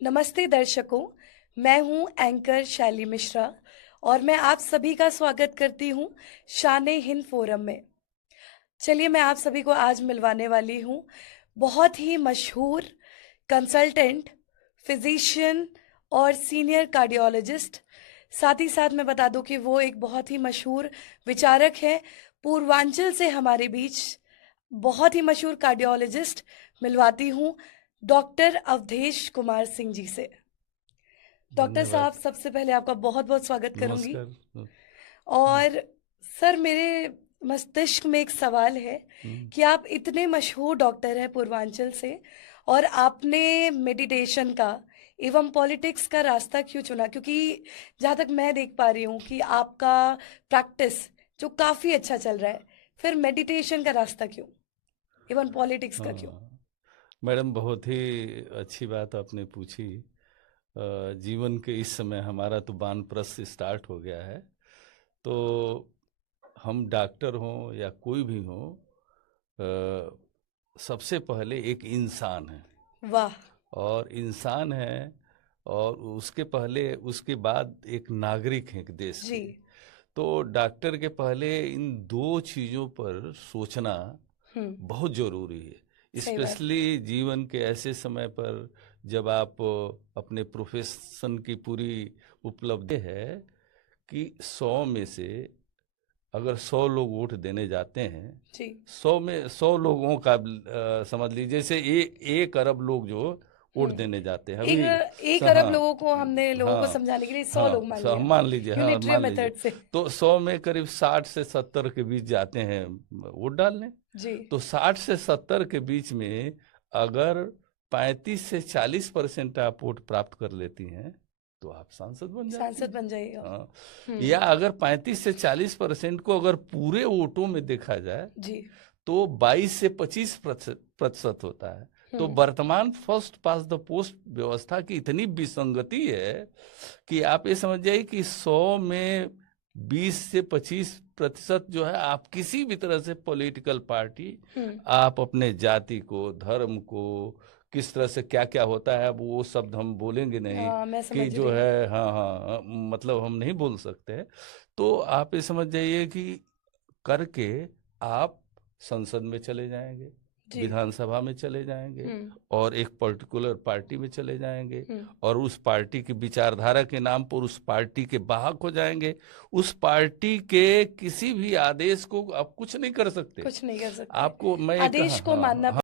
नमस्ते दर्शकों, मैं हूं एंकर शैली मिश्रा और मैं आप सभी का स्वागत करती हूं शान हिंद फोरम में। चलिए मैं आप सभी को आज मिलवाने वाली हूं बहुत ही मशहूर कंसल्टेंट, फिजिशियन और सीनियर कार्डियोलॉजिस्ट। साथ ही साथ मैं बता दूं कि वो एक बहुत ही मशहूर विचारक है। पूर्वांचल से हमारे बीच बहुत ही मशहूर कार्डियोलॉजिस्ट मिलवाती हूं डॉक्टर अवधेश कुमार सिंह जी से। डॉक्टर धन्यवाद। साहब, सबसे पहले आपका बहुत बहुत स्वागत करूंगी। नमस्कार। और सर, मेरे मस्तिष्क में एक सवाल है हम्म, कि आप इतने मशहूर डॉक्टर हैं पूर्वांचल से, और आपने मेडिटेशन का एवं पॉलिटिक्स का रास्ता क्यों चुना? क्योंकि जहाँ तक मैं देख पा रही हूँ कि आपका प्रैक्टिस जो काफ़ी अच्छा चल रहा है, फिर मेडिटेशन का रास्ता क्यों, एवं पॉलिटिक्स का क्यों? हाँ मैडम, बहुत ही अच्छी बात आपने पूछी। जीवन के इस समय हमारा तो वानप्रस्थ स्टार्ट हो गया है। तो हम डॉक्टर हों या कोई भी हो, सबसे पहले एक इंसान है। वाह। और इंसान है, और उसके पहले उसके बाद एक नागरिक है एक देश जी। के। तो डॉक्टर के पहले इन दो चीज़ों पर सोचना हम्म। बहुत ज़रूरी है, सही बात। स्पेशली जीवन के ऐसे समय पर जब आप अपने प्रोफेशन की पूरी उपलब्धि है कि 100 में से अगर 100 लोग वोट देने जाते हैं, जी। 100 में 100 लोगों का समझ लीजिए, जैसे 1 अरब लोग जो वोट हम्म। देने जाते हैं एक अभी। एक अरब हाँ लोगों को हमने लोगों को हाँ समझाने के लिए 100 लोग हाँ, मान हम लिया। मान लीजिए, हाँ यूनिटरी मान लीजिए। मेथड से। तो 100 में करीब 60 से 70 के बीच जाते हैं वोट डालने। जी। तो 60 से 70 के बीच में अगर 35 से 40% आप वोट प्राप्त कर लेती हैं तो आप सांसद बन जाती सांसद हैं। बन जाइएगा। हाँ। या हम्म। अगर 35 से 40% को अगर पूरे वोटों में देखा जाए जी। तो 22 से 25% होता है। तो हम्म। वर्तमान फर्स्ट पास द पोस्ट व्यवस्था की इतनी विसंगति है कि आप ये समझ जाइए कि 100 में 20 से 25% जो है, आप किसी भी तरह से पॉलिटिकल पार्टी, हम्म। आप अपने जाति को, धर्म को, किस तरह से क्या क्या होता है, अब वो शब्द हम बोलेंगे नहीं हाँ, मैं कि समझ जो रही हूँ। है, हाँ हाँ, मतलब हम नहीं बोल सकते। तो आप ये समझ जाइए कि करके आप संसद में चले जाएंगे, जी। विधानसभा में चले जाएंगे, हम्म। और एक पर्टिकुलर पार्टी में चले जाएंगे, हम्म। और उस पार्टी की विचारधारा के नाम पर उस पार्टी के वाहक हो जाएंगे। उस पार्टी के किसी भी आदेश को आप कुछ नहीं कर सकते। कुछ नहीं कर सकते। आपको मैं आदेश कहा, को हाँ मानना हाँ।